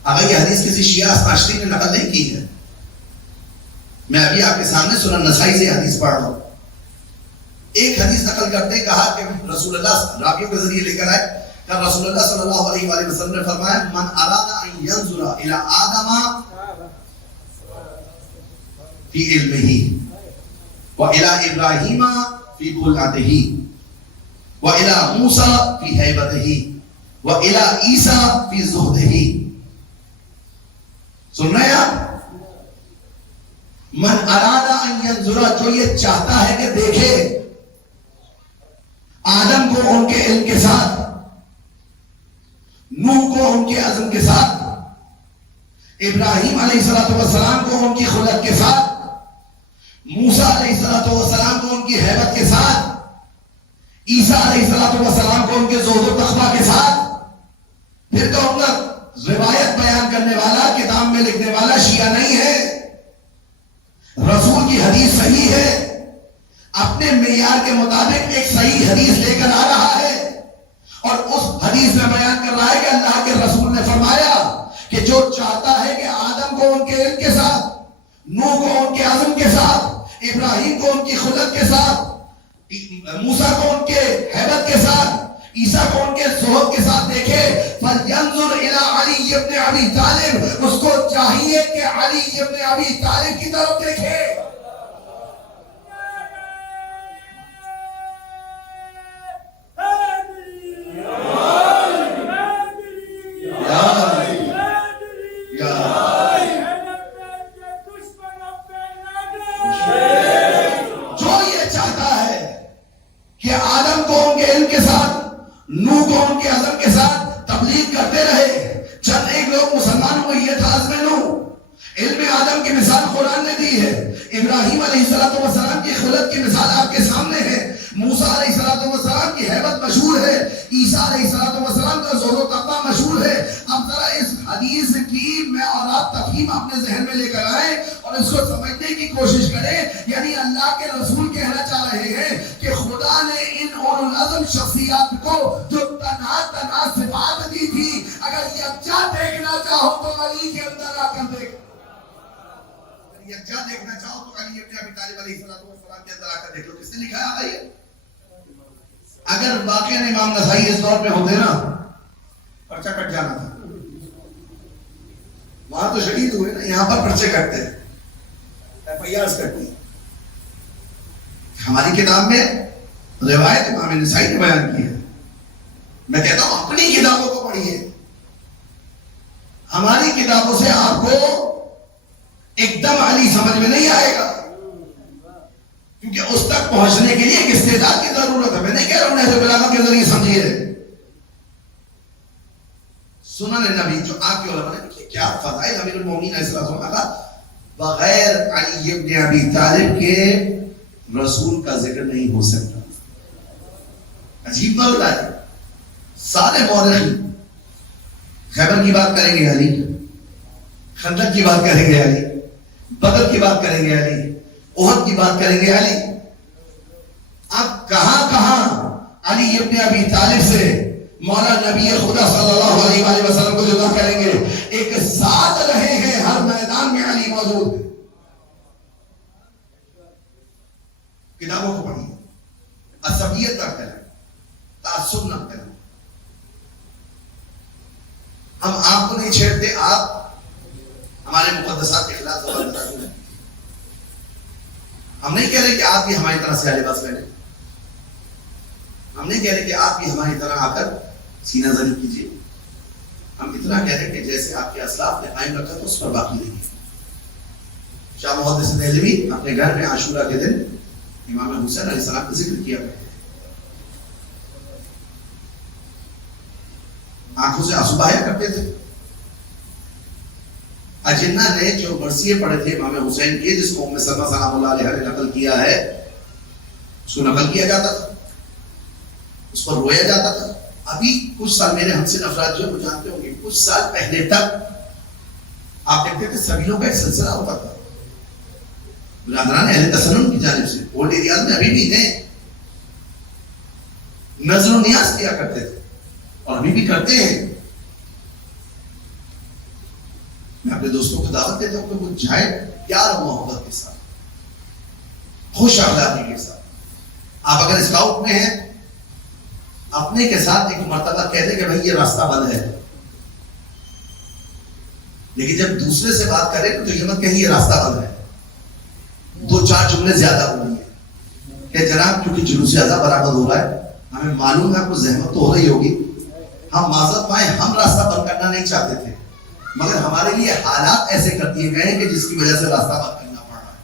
اگر یہ حدیث کسی شیعہ استاشری نے نقل نہیں کی ہے، میں ابھی آپ کے سامنے سنن نسائی سے حدیث پڑھ رہا ہوں۔ ایک حدیث نقل کرتے کہا کہ رسول اللہ راویوں کے ذریعے لے کر آئے کہ رسول اللہ صلی اللہ علیہ وآلہ وسلم نے فرمایا من اراد ان ينظر الى آدم فی علمہ والى ابراہیم فی خلقتہ والى موسیٰ فی ہیبتہ والى عیسیٰ فی زہدہ۔ سن رہے ہیں آپ؟ من اراد ان ينظر، جو یہ چاہتا ہے کہ دیکھے آدم کو ان کے علم کے ساتھ، نوح کو ان کے عزم کے ساتھ، ابراہیم علیہ السلام کو ان کی خلق کے ساتھ، موسیٰ علیہ السلام کو ان کی ہیبت کے ساتھ، عیسیٰ علیہ السلام کو ان کے زہد و تقویٰ کے ساتھ، پھر تو ان کا روایت بیان کرنے والا، کتاب میں لکھنے والا شیعہ نہیں ہے، رسول کی حدیث صحیح ہے، اپنے معیار کے مطابق ایک صحیح حدیث لے کر آ رہا ہے، اور اس حدیث میں بیان کر رہا ہے کہ اللہ کے رسول نے فرمایا کہ جو چاہتا ہے کہ آدم کو ان کے علم کے ساتھ، نوح کو ان کے عزم کے ساتھ، ابراہیم کو ان کی خلق کے ساتھ، موسیٰ کو ان کے ہیبت کے ساتھ، عیسیٰ کو ان کے زہد کے ساتھ دیکھے، فَلْيَنْظُرْ إِلَىٰ عَلِيِّ بْنِ أَبِي طَالِبٍ، اس کو چاہیے کہ علی ابن ابی طالب کی طرف دیکھے۔ چاہتا ہے کہ آدم قوم کے علم کے ساتھ، نوح قوم کے عزم کے ساتھ تبلیغ کرتے رہے. چند ایک لوگ مسلمانوں کو یہ تھا عزم نوح. علم آدم کی مثال قرآن نے دی ہے. ابراہیم علیہ السلام کی خلت کی مثال آپ کے سامنے ہے. موسیٰ علیہ السلام کی حیبت مشہور ہے. عیسیٰ علیہ السلام کا زور و طبع مشہور ہے. اب ذرا اس حدیث کی میں اور آپ تفہیم اپنے ذہن میں لے کر آئیں اور اس کو سمجھنے کی کوشش کریں. یعنی اللہ کے رسول کہنا چاہ رہے ہیں کہ خدا نے ان اولو العزم شخصیات کو جو تنہا صفات دی تھی، اگر یکجا دیکھنا چاہو تو علی کے اندر آ کر دیکھو. یکجا دیکھنا چاہو تو علی ابن ابی طالب علیہ السلام کے اندر آ کر دیکھ لو. کس نے لکھا ہے آگا یہ؟ اگر واقعا امام نسائی اس دور میں ہوتے نا، پرچہ کٹ جانا تھا. وہاں تو شہید ہوئے نا، یہاں پر پرچے کٹتے ہیں، ایف آئی آرز کٹتی. ہماری کتاب میں روایت امام نسائی نے بیان کی ہے. میں کہتا ہوں اپنی کتابوں کو پڑھیے. ہماری کتابوں سے آپ کو ایک دم علی سمجھ میں نہیں آئے گا، کیونکہ اس تک پہنچنے کے لیے ایک استعداد کی ضرورت ہے. میں نہیں کہہ رہا ہوں نہج البلاغہ کے ذریعے سمجھیے. سنن نبی جو آپ کے علماء نے کیا فضائل امیر المومنین علیہ السلام کا بغیر علی ابن ابی طالب کے رسول کا ذکر نہیں ہو سکتا. عجیب بات ہے. سارے مورخین خیبر کی بات کریں گے علی، خندق کی بات کریں گے علی، بدر کی بات کریں گے علی، احد کی بات کریں گے علی. اب کہاں کہاں علی ابن ابی طالب سے مولا نبی خدا صلی اللہ علیہ وآلہ وسلم کو جدا کریں گے. ایک ساتھ رہے ہیں، ہر میدان میں علی موجود ہے. کتابوں کو پڑھیے، عصبیت نہ کریں، تعصب نہ کریں. ہم آپ کو نہیں چھیڑتے، آپ ہمارے مقدسات کے خلاف زبان بتاتے ہیں. ہم نہیں کہہ رہے کہ آپ بھی ہماری طرح سے لباس پہنے. ہم نہیں کہہ رہے کہ آپ بھی ہماری طرح آ کر سینہ زنی کیجیے. ہم اتنا کہہ رہے کہ جیسے آپ کے اسلاف نے قائم رکھا تو اس پر باقی نہیں. شاہ محدث دہلوی اپنے گھر میں عاشورہ کے دن امام حسین علیہ السلام کا ذکر کیا. آنکھوں سے آنسو بہایا کرتے تھے. اجنہ نے جو مرثیے پڑھے تھے امام حسین کے، جس کو ام سلمہ سلام اللہ علیہ نے نقل کیا ہے، اس کو نقل کیا جاتا تھا، اس پر رویا جاتا تھا. ابھی کچھ سال میرے ہم سے افراد جو جانتے ہوں گے، کچھ سال پہلے تک آپ دیکھتے تھے سبیلوں کا ایک سلسلہ ہوتا تھا برادران اہل تسنن کی جانب سے. اولڈ ایریاز میں ابھی بھی ہیں، نظر و نیاز کیا کرتے تھے اور ابھی بھی کرتے ہیں. میں اپنے دوستوں کو دعوت دیتا ہوں کہ وہ جائے پیار و محبت کے ساتھ، خوش اخلاقی کے ساتھ. آپ اگر اسکاؤٹ میں ہیں، اپنے کے ساتھ ایک مرتبہ کہہ دیں کہ بھائی یہ راستہ بند ہے، لیکن جب دوسرے سے بات کریں تو یہ مت کہیں یہ راستہ بند ہے. دو چار جملے زیادہ ہو رہی ہیں کہ جناب کیونکہ جلوس اعضاء برآمد ہو رہا ہے، ہمیں معلوم ہے کچھ زحمت تو ہو رہی ہوگی، ہم معذرت پائیں، ہم راستہ بند کرنا نہیں چاہتے تھے، مگر ہمارے لیے حالات ایسے کر دیے گئے کہ جس کی وجہ سے راستہ بند کرنا پڑ رہا ہے.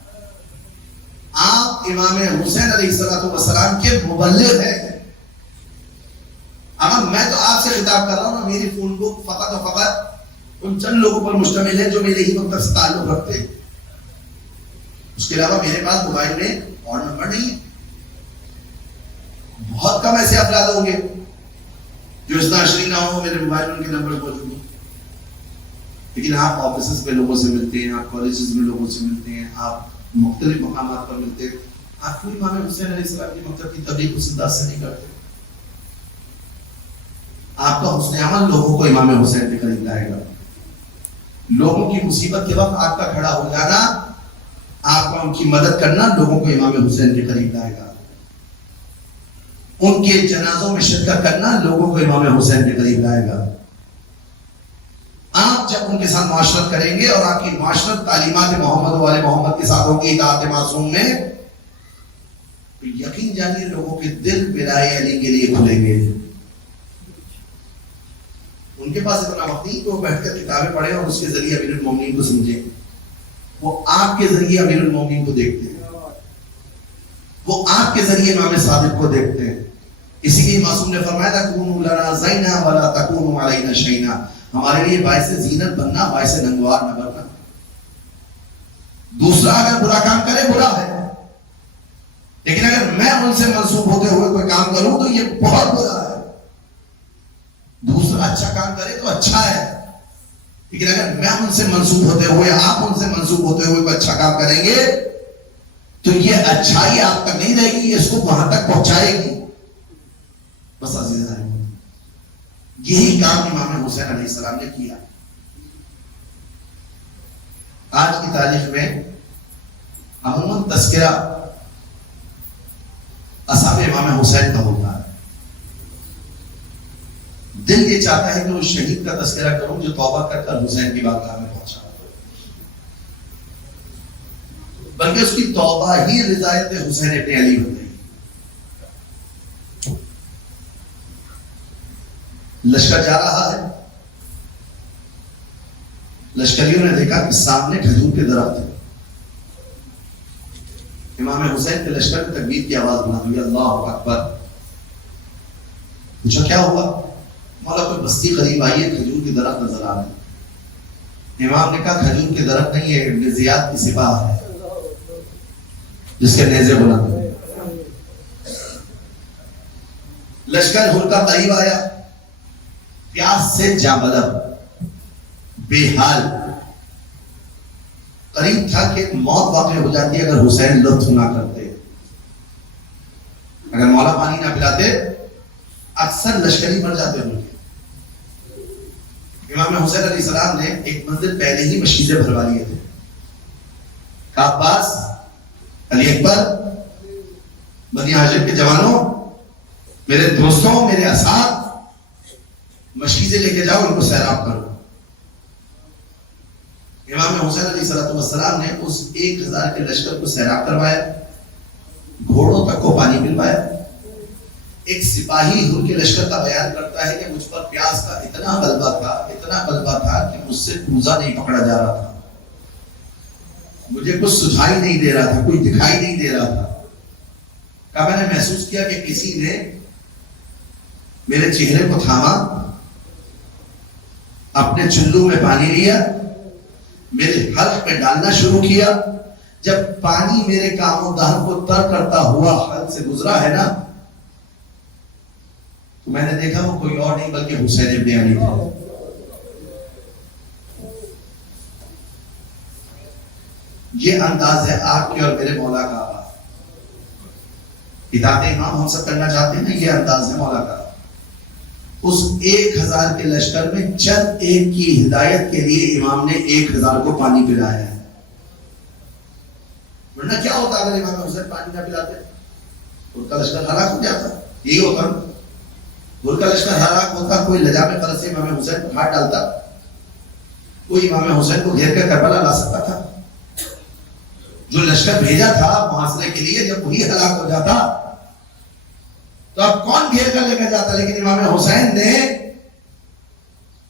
آپ امام حسین علیہ السلام کے مبلغ ہیں. اب میں تو آپ سے خطاب کر رہا ہوں نا، میری فون بک فقط و فقط ان چند لوگوں پر مشتمل ہے جو میرے ہی مکتب سے تعلق رکھتے ہیں. اس کے علاوہ میرے پاس موبائل میں اور نمبر نہیں ہے. بہت کم ایسے افراد ہوں گے جو اس ناشری نہ ہو میرے موبائل میں ان کے نمبر موجود ہوں. لیکن آپ آفیسز میں لوگوں سے ملتے ہیں، آپ کالجز میں لوگوں سے ملتے ہیں، آپ مختلف مقامات پر ملتے ہیں. آپ کوئی امام حسین علیہ السلام کی مکتب کی تبلیغ اس انداز سے نہیں کرتے. آپ کا حسن عمل لوگوں کو امام حسین کے قریب لائے گا. لوگوں کی مصیبت کے وقت آپ کا کھڑا ہو جانا، آپ کا ان کی مدد کرنا لوگوں کو امام حسین کے قریب لائے گا. ان کے جنازوں میں شرکت کرنا لوگوں کو امام حسین کے قریب لائے گا. آپ جب ان کے ساتھ معاشرت کریں گے اور آپ کی معاشرت تعلیمات محمد والے محمد کے ساتھ ہوگی، اطاعت معصوم میں، تو یقین جانیے لوگوں کے دل ولایت علی کے لیے کھلیں گے. ان کے پاس اتنا وقت نہیں کہ وہ بیٹھ کر کتابیں پڑھیں اور اس کے ذریعے امیر المومنین کو سمجھیں. وہ آپ کے ذریعے امیر المومنین کو دیکھتے ہیں. وہ آپ کے ذریعے امام صادق کو دیکھتے ہیں. اسی لیے معصوم نے فرمایا تھا کونوا لنا زینا ولا تکونوا علینا شینا، ہمارے لیے باعث زینت بننا، باعث ننگوار نہ بننا. دوسرا اگر برا کام کرے برا ہے، لیکن اگر میں ان سے منسوب ہوتے ہوئے کوئی کام کروں تو یہ بہت برا ہے. دوسرا اچھا کام کرے تو اچھا ہے، لیکن اگر میں ان سے منسوب ہوتے ہوئے، آپ ان سے منسوب ہوتے ہوئے کوئی اچھا کام کریں گے تو یہ اچھائی آپ تک نہیں رہے گی، یہ اس کو وہاں تک پہنچائے گی. بس عزیزان، یہی کام امام حسین علیہ السلام نے کیا. آج کی تاریخ میں عموماً تذکرہ اصحاب امام حسین کا ہوتا ہے. دل یہ چاہتا ہے کہ اس شہید کا تذکرہ کروں جو توبہ کر کر حسین کی بارگاہ میں پہنچا، بلکہ اس کی توبہ ہی رضایت حسین ابن علی بن گئی. لشکر جا رہا ہے، لشکریوں نے دیکھا کہ سامنے کھجور کے درخت ہے. امام حسین کے لشکر کی تکبیر کی آواز بنا دی، اللہ اکبر. پوچھا کیا ہوا؟ مولا کوئی بستی قریب آئی ہے، کھجور کے درخت نظر آ رہے. امام نے کہا کھجور کے درخت نہیں ہے، ابن زیاد کی سپاہ ہے جس کے نیزے بلند ہیں. لشکر ہلکا قریب آیا، پیاس سے جانبلب، بے حال، قریب تھا کہ موت واقع ہو جاتی اگر حسین لطف نہ کرتے، اگر مولا پانی نہ پلاتے اکثر لشکری مر جاتے ہیں. امام حسین علیہ السلام نے ایک منزل پہلے ہی مشیزے بھروا لیے تھے. عباس، علی اکبر، بنی ہاشم کے جوانوں، میرے دوستوں، میرے اصحاب، مشیزے لے کے جاؤ، ان کو سیراب کرو. امام حسین علیہ السلام نے اس 1000 کے لشکر کو سیراب کروایا، گھوڑوں تک کو پانی پلوایا. ایک سپاہی ان کے لشکر کا بیان کرتا ہے کہ مجھ پر پیاس کا اتنا غلبہ تھا کہ مجھ سے کوزہ نہیں پکڑا جا رہا تھا، مجھے کچھ سجھائی نہیں دے رہا تھا، کوئی دکھائی نہیں دے رہا تھا. کہا میں نے محسوس کیا کہ کسی نے میرے چہرے کو تھاما، اپنے چلو میں پانی لیا، میرے حلق میں ڈالنا شروع کیا. جب پانی میرے کام و دہن کو تر کرتا ہوا حلق سے گزرا ہے نا، تو میں نے دیکھا وہ کوئی اور نہیں بلکہ حسین ابن علی تھے. یہ انداز ہے آپ کے اور میرے مولا کا. اطاعت امام ہم سب کرنا چاہتے ہیں، یہ انداز ہے مولا کا. اس 1000 کے لشکر میں چند ایک کی ہدایت کے لیے امام نے 1000 کو پانی پلایا ہے. ورنہ کیا ہوتا اگر امام حسین پانی نہ پلاتے؟ ان کا لشکر ہلاک ہو جاتا. یہی ہوتا، ان کا لشکر ہلاک ہوتا. کوئی لجا میں فرض سے امام حسین کو ہاتھ ڈالتا، کوئی امام حسین کو گھیر کر کربلا لا سکتا تھا. جو لشکر بھیجا تھا محاصرے کے لیے، جب وہی ہلاک ہو جاتا تو اب کون گھیر کر لے کر جاتا؟ لیکن امام حسین نے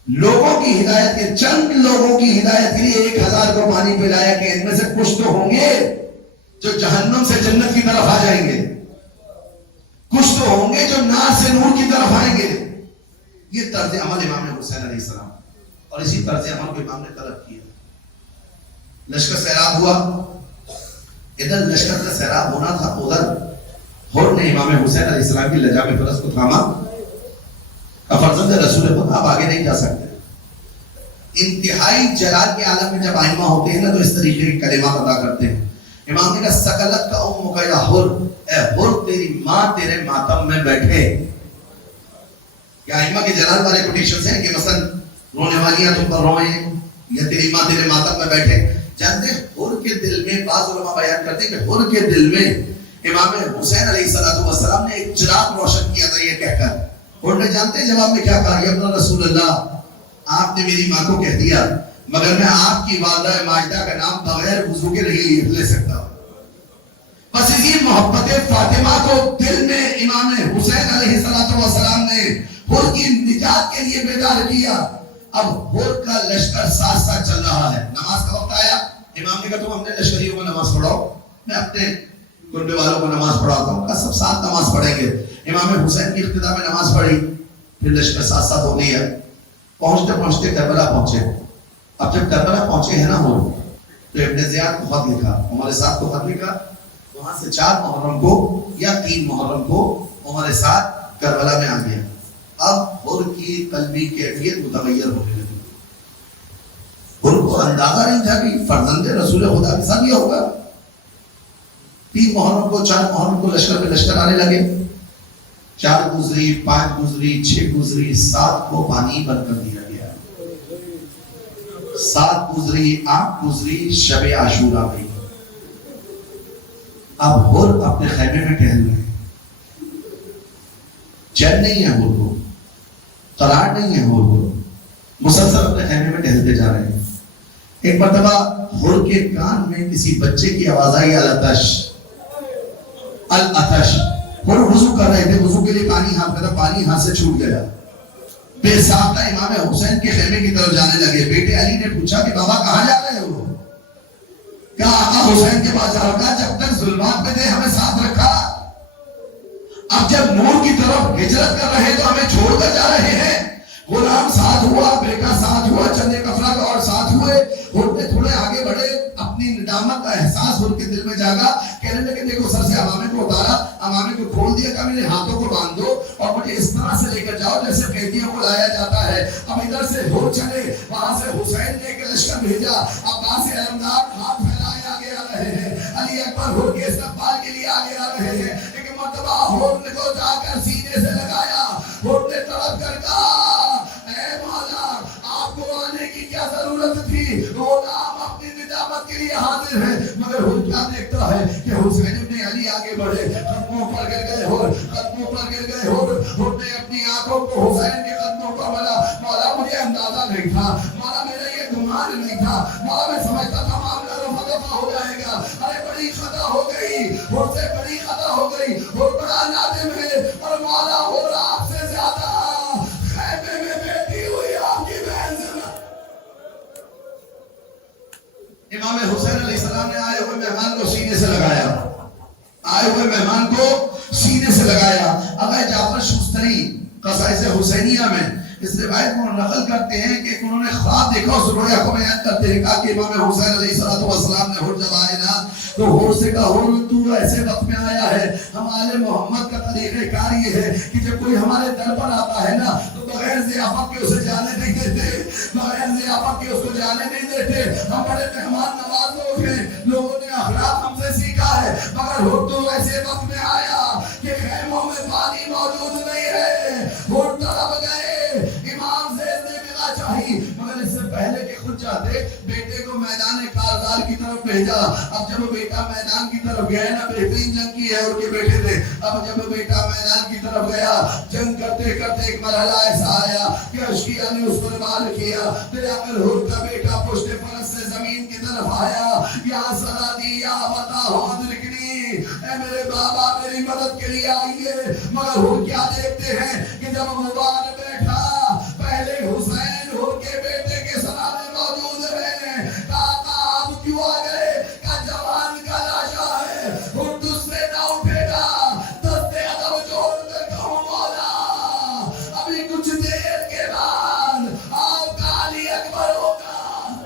لوگوں کی ہدایت کے، چند لوگوں کی ہدایت کے لیے 1000 کو پانی پلایا کہ ان میں سے کچھ تو ہوں گے جو جہنم سے جنت کی طرف آ جائیں گے، کچھ تو ہوں گے جو نار سے نور کی طرف آئیں گے. یہ طرز عمل امام حسین علیہ السلام، اور اسی طرز عمل کو امام نے طلب کیا. لشکر سیراب ہوا، ادھر لشکر کا سیراب ہونا تھا، ادھر حر نے امام حسین علیہ السلام کی لجا میں فرض کو تھاما. فرزند رسول خدا، آپ آگے نہیں جا سکتے. انتہائی جلال کے عالم میں جب آئمہ ہوتے ہیں نا تو اس طریقے کے کلمات ادا کرتے ہیں. امام نے کہا سکلت کا امک یا حر، اے حر تیری ماں تیرے ماتم میں بیٹھے. یہ آئمہ کے جلال والے کوٹیشنز ہیں کہ مثلا رونے والیاں تم پر روئیں، یا تیری ماں تیرے ماتم میں بیٹھے. جانتے ہیں حر کے دل میں، بعض علماء بیان کرتے ہیں کہ حر کے دل میں امام حسین علیہ السلام نے ایک چراغ روشن کیا تھا یہ کہہ کر. حر نے جانتے ہیں جواب میں کیا کہا؟ یا ابن رسول اللہ، آپ نے میری ماں کو کہہ دیا مگر میں آپ کی والدہ ماجدہ کا نام بغیر وضو کے نہیں لے سکتا. بس اسی محبت فاطمہ کو دل میں امام حسین علیہ السلام نے حر کی نجات کے لیے بیدار کیا. اب حر کا لشکر ساتھ ساتھ چل رہا ہے. نماز کا وقت آیا، امام نے کہا تم اپنے لشکریوں کو نماز پڑھاؤ، میں اپنے کنبے والوں کو نماز پڑھاتا ہوں، کہا سب ساتھ نماز پڑھیں گے۔ امام حسین کی اقتدا میں نماز پڑھی، پھر لشکر ساتھ ساتھ ہو گئی ہے۔ پہنچتے پہنچتے کربلا پہنچے۔ اب جب کربلا پہنچے ہیں نا ہو تو ابن زیاد کو خط لکھا، عمر سعد کو خط لکھا، وہاں سے 4 محرم کو یا 3 محرم کو عمر سعد کربلا میں آ گیا۔ اب حر کی قلبی کیفیت متغیر ہونے لگی۔ حر کو اندازہ نہیں تھا کہ فرزند رسول خدا کے ساتھ یہ ہوگا۔ 3 محرم کو 4 محرم کو لشکر پہ لشکر آنے لگے، 4 گزری، 5 گزری، 6 گزری، 7 کو پانی بند کر دیا گیا۔ 7 گزری، 8 گزری، شب عاشورہ گئی۔ اب حر اپنے خیمے میں ٹہل رہے ہیں، چین نہیں ہے حر کو، قرار نہیں ہے حر کو، مسلسل اپنے خیمے میں ٹہلتے جا رہے ہیں۔ ایک مرتبہ حر کے کان میں کسی بچے کی آواز آئی، العطش العطش۔ حر وضو کر رہے تھے، وضو کے لیے پانی ہاتھ میں تھا، پانی ہاتھ سے چھوٹ گیا۔ بے ساختہ امام حسین کے خیمے کی طرف جانے لگے۔ بیٹے علی نے پوچھا کہ بابا کہاں جا رہے ہو؟ کہا آقا حسین کے پاس جا رہا۔ کہا جب تک ظلمات میں تھے ہمیں ساتھ رکھا، اب جب نور کی طرف ہجرت کر رہے تو ہمیں چھوڑ کر جا رہے ہیں۔ غلام ساتھ ہوا، بیٹا ساتھ ہوا، چند ایک افراد اور ساتھ ہوئے۔ حر نے تھوڑے آگے بڑھے، اپنی ندامت کا احساس حر کے دل میں جاگا۔ کہنے لگے دیکھو سر سے امامے کو اتارا، امامے کو کھول دیا، کہا میرے ہاتھوں کو باندھ دو اور مجھے اس طرح سے لے کر جاؤ جیسے قیدیوں کو لایا جاتا ہے۔ اب ادھر سے حر چلے، وہاں سے حسین نے ایک لشکر بھیجا، عباس علمدار ہاتھ پھیلائے آگے آ رہے ہیں، علی اکبر حر کے استقبال کے لیے آگے آ رہے ہیں۔ ایک مرتبہ حر نے کو جا کر سینے سے لگایا، حر نے تڑپ کر کہا اے مولا آپ کو آنے کی کیا ضرورت تھی، غلام اپنی ندامت کے لیے حاضر ہے۔ مگر حر کیا دیکھتا ہے کہ حسین ابن علی آگے بڑھے، قدموں پر گر گئے حر، قدموں پر گر گئے حر۔ حر نے اپنی آنکھوں کو حسین کے قدموں پر ملا۔ مولا مجھے اندازہ نہیں تھا، مولا میرا یہ گمان نہیں تھا، مولا میں سمجھتا تھا معاملہ رفع دفع ہو جائے گا، ارے بڑی خطا ہو گئی، حر سے بڑی خطا ہو گئی، حر بڑا نادم ہے، اور مولا حر آپ سے زیادہ خیمے میں بیٹھی ہوئی آپ کی بہن سے۔ امام حسین علیہ السلام نے آئے ہوئے مہمان کو سینے سے لگایا، آئے ہوئے مہمان کو سینے سے لگایا۔ ابا جعفر شستری قصائص حسینیہ میں اس روایت کو نقل کرتے ہیں کہ انہوں نے خواب دیکھا، اس روایت کو بیان کرتے ہیں کہا کہ امام حسین علیہ السلام نے حر جب آئے نا تو حر سے کہا حر تو ایسے وقت میں آیا ہے، ہمارے محمد کا طریقہ کار یہ ہے کہ جب کوئی ہمارے در پر آتا ہے نا تو بغیر ضیافت کے اسے جانے نہیں دیتے، بغیر ضیافت کے اس کو جانے نہیں دیتے۔ ہم بڑے مہمان نواز لوگ ہیں، لوگوں نے اخلاق ہم سے سیکھا ہے، مگر حر تو ایسے وقت میں آیا کہ خیموں میں پانی موجود نہیں ہے۔ حر تڑپ گئے، امام سے اتنے ملا چاہیے، مگر اس سے پہلے کہ خود چاہتے بیٹے کو میدان کارزار کی طرف بھیجا۔ اب جب بیٹا میدان کی طرف گیا نا، بہترین جنگ کی ہے اور کے بیٹے تھے، اب جب بیٹا میدان کی طرف گیا، جنگ کرتے کرتے ایک مرحلہ ایسا آیا کہ اشکیہ نے اس پر مال کیا، پھر اگر حر کا بیٹا پشت فرس سے زمین کی طرف آیا، یا سرادی یا بتا ہو ادرکنی، اے میرے بابا میری مدد کے لیے آئیے۔ مگر حر کیا دیکھتے ہیں کہ جب مبارک بیٹھا، پہلے حسین حر کے بیٹے کے سرانے موجود ہیں، کہا آپ کیوں آ گئے؟ کہ جوان کا لاشا ہے، حر تجھ سے نہ اٹھے گا، دستے ادب جوڑ کر کہوں مولا ابھی کچھ دیر کے بعد آپ کا علی اکبر ہوگا،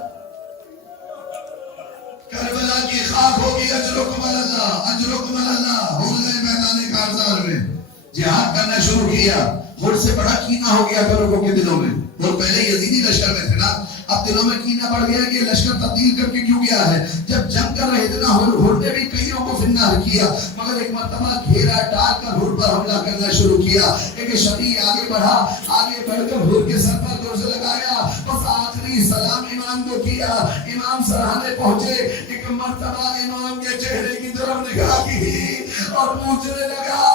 کربلا کی خاک ہوگی، اجرکم اللہ اجرکم اللہ۔ حر نے میدان کارزار میں جہاد کرنا شروع کیا۔ حر سے بڑا کینہ ہو گیا تھا لوگوں کے دلوں میں، حر پہلے یزیدی لشکر میں تھے نا، اب دلوں میں کینہ بڑھ گیا کہ لشکر تبدیل کر کے کیوں گیا ہے۔ جب جنگ کر رہے تھے نا حر نے بھی کئیوں کو فنار کیا، مگر ایک مرتبہ گھیرا ڈال کر حر پر حملہ کرنا شروع کیا۔ ایک شفیع آگے بڑھا، آگے بڑھ کر حر کے سر پر گرز لگایا، بس آخری سلام امام کو کیا۔ امام سرحانے پہنچے، ایک مرتبہ امام کے چہرے کی طرف نگاہ کی اور پوچھنے لگا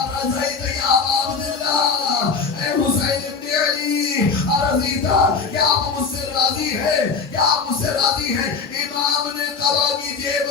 ارضیت یا عبداللہ، اے حسین ابن علی، ارضیتا کیا آپ مجھ سے راضی ہے، کیا آپ مجھ سے راضی ہیں؟ امام نے قبا کی جیب